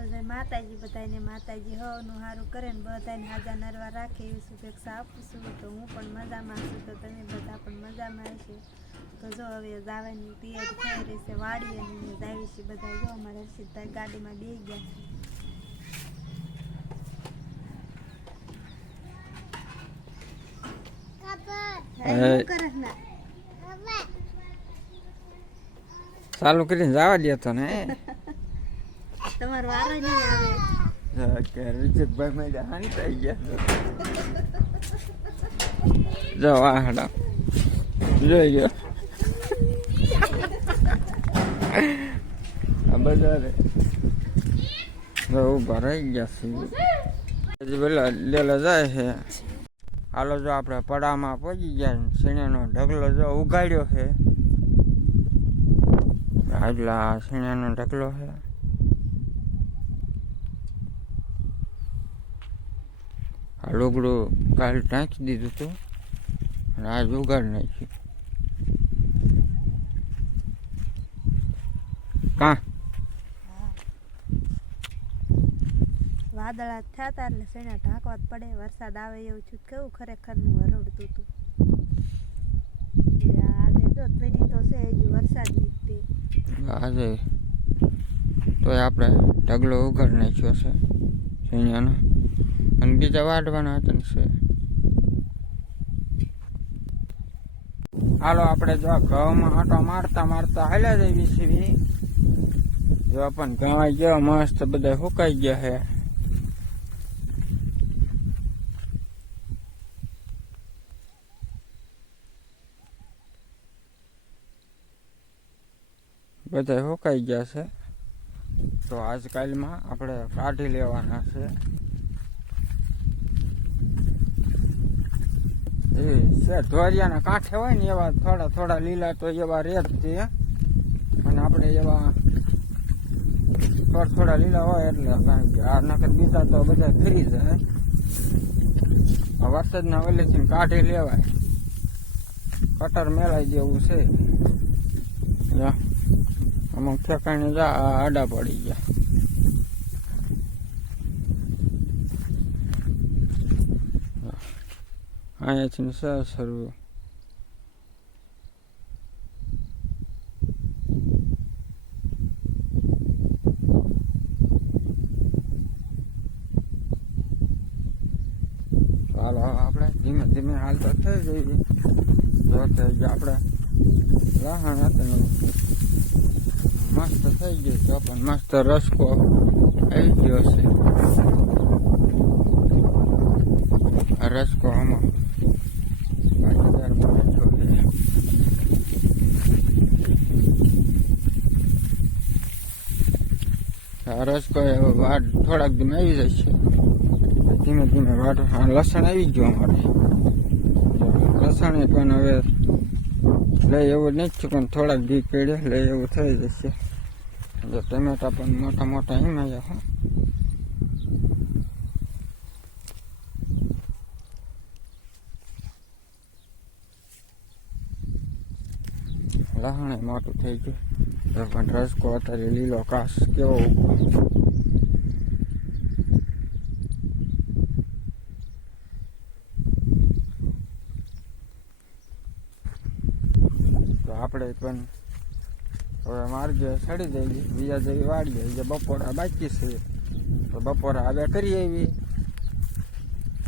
હાલો જય માતાજી બધાને માતાજી હવનું સારું કરે ને બધાને હાજા નરવા રાખે એવી શુભેચ્છા આપું છું. તો હું પણ મજામાં છું તો તમે બધા પણ મજામાં હશે? તો જો હવે જવાની તૈયારી થઈ રહી છે વાડી અને જાવી છે બધા જો અમારે સીધા ગાડીમાં બેસી ગયા. છે ચાલુ કરીને જવા દે તો ને. તમારો વારો નહીં આવે. ગયા. જો વાહડા જોઈ ગયો આ બધા બહુ રહી ગયા છે પેલા લેલા જાય છે. હાલો, જો આપણે પડામાં પહોંચી ગયા ને સીણાનો ઢગલો જો ઉગાડ્યો છે. આટલા સીણાનો ઢગલો છે. આ લુગડું કાલ ટાંકી દીધું હતું અને આજ જોગાડ નાખ્યું. કા? વાદળા થયા હતા એટલે સેણા ઢાંકવા જ પડે? વરસાદ આવે એવું છું. કેવું ખરેખરનું હરવડતું હતું આજે જો ફેરી તો છે હજી વરસાદ નીકળે આજે તોય આપણે ઢગલો ઉઘાડ નાખ્યો છે સીણાનો અને બીજા વાઢવાના હતા છે. હાલો, આપણે જો ઘઉંમાં આટો મારતા મારતા હાલ્યા જઈએ છીએ જો પણ ઘઉં ગયો, મસ્ત બધા સુકાઈ ગયા છે બધા સુકાઈ ગયા છે. તો આજકાલમાં આપણે કાઢી લેવાના છે. એ ધોરિયાના કાંઠે હોય ને એવા થોડા થોડા લીલા તો એવા રેત છે. અને આપણે એવા થોડા થોડા લીલા હોય એટલે કારણ કે આ નકર બીજા તો બધા ફરી જાય આ વરસાદના વેલેથી કાઢી લેવાય. કટર મેળાઈ જેવું છે. આમાં ઠેકાણે જા આડા પડી ગયા. અહીંયાથી સર સરવું હવે આપણે ધીમે ધીમે હાલતા થઈ જઈએ જો થઈ ગયા આપણે લહણ હતું મસ્ત થઈ ગયું તો પણ મસ્ત રસકો આવી ગયો છે. રસકો આમાં પાટીદારમાં બેઠો છે આ રસકો વાટ થોડાક દિન આવી જશે ધીમે ધીમે વાટ લસણ આવી ગયું અમારે લસણ પણ હવે લઈ એવું નથી થયું, પણ થોડાક દી પેડે લઈ એવું થઈ જશે. જો ટમેટા પણ મોટા મોટા એમાં હો. લહણે મોટું થઈ ગયું. પણ રસકો અત્યારે લીલો કાશ કેવો તો આપણે પણ હવે માર્ગે ચડી જઈએ, બીજા જેવી વાડીએ જે બપોરા બાકી છે. તો બપોરા હવે કરી આવી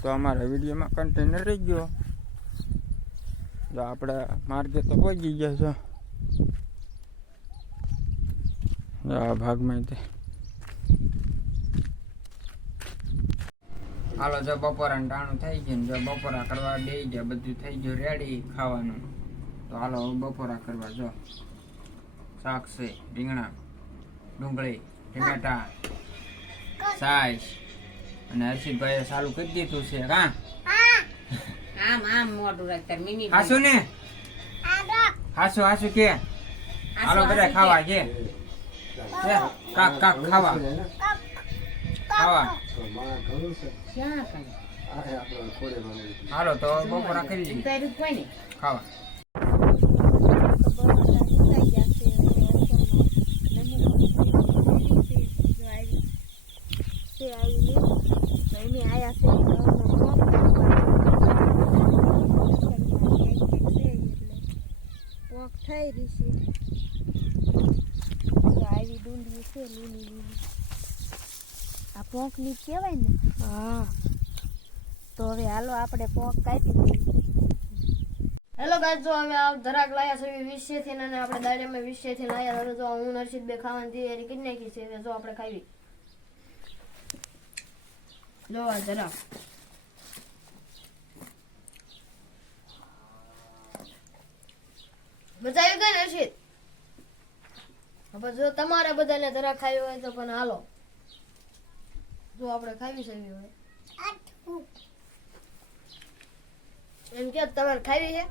તો અમારા વિડીયોમાં કન્ટેનર રહી ગયો. તો આપણે માર્ગે તો પહોંચી ગયા છો જો આ ભાગમાં તે હાલો જો બપોરાનું ટાણું થઈ ગયું જો બપોરા કરવા બે ગયા બધું થઈ ગયું રેડી ખાવાનું. તો હાલો બપોરા કરવા જો. શાક છે રીંગણા ડુંગળી ટમેટા સાઈસ અને હર્ષિતભાઈએ ચાલુ કરી દીધું છે હા? આમ આમ મોઢું રાખતા મિની હાસુ ને હાસુ હાસુ કે? હાલો બધા ખાવા છે? કાક કાક ખાવા. ખાવા. હાલો તો બપોરા કરી ખાવા. થઈ રહી છે જો આવી ડુંડી છે લીલી લીલી આ પોંકની કહેવાય ને? હા. તો હવે હાલો આપણે પોંક કાપી દઈએ હેલો ગાઈસ જો અમે આ ધરાક લાયા છે વિશે થી અને આપણે દાડિયામાં વિશે થી લાયા હવે જો હું નરસિદ બે ખાવાની તૈયારી કરી નાખી છે જો આપણે ખાવી જો આ ધરાક બચાવ્યું કે નરસિંહ હવે જો તમારે બધાને જરા ખાવી હોય તો પણ હાલો. જો આપણે ખાવી છે હોય. એમ કે તમારે ખાવી છે?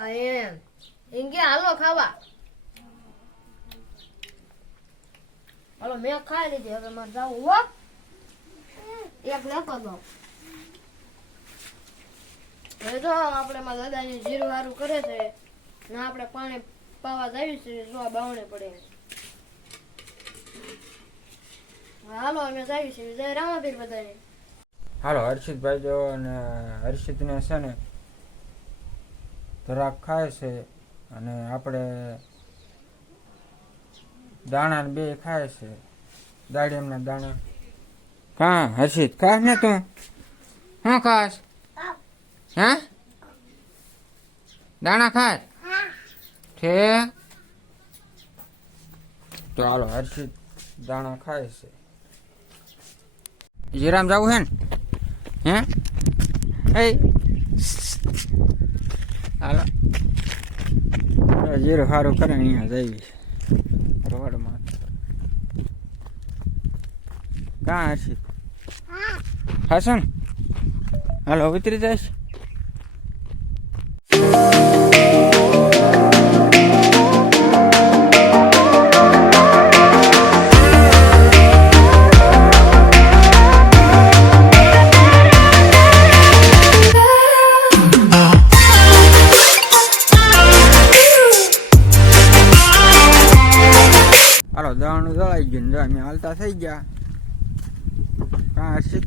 આ એમ. એમ કે હાલો ખાવા. હાલો, મેં ખાઈ લીધી. હવે મારે જાવું હો. એક લેતો દો હવે જો, આપણે મારા દાદાની જીરું હારું કરે છે. ને આપણે પાણી પાવા જાય છે જો આ બાવણે પડે હાલો અમે જાય છે જય રામાપીર બધાને. હાલો હર્ષિતભાઈ જો અને હર્ષિતને છે ને ધરાક ખાય છે અને આપણે દાણા ને બે ખાય છે. દાડિયમના દાણા. કા હર્ષિત? ખાસ ને તું? શું ખાસ હે. દાણા ખાસ છે? તો હાલો હર્ષિત દાણા ખાય છે. જીરામ જવું હે ને? હે? એ હાલો. જીરું સારું કરે અહીંયા જઈ રોડમાં. કાં હશે? હશે ને? હાલો ઉતરી જઈશ. હારો દળાણું દળાઈ ગયું ને અમે હાલતા થઈ ગયા. કાંઈ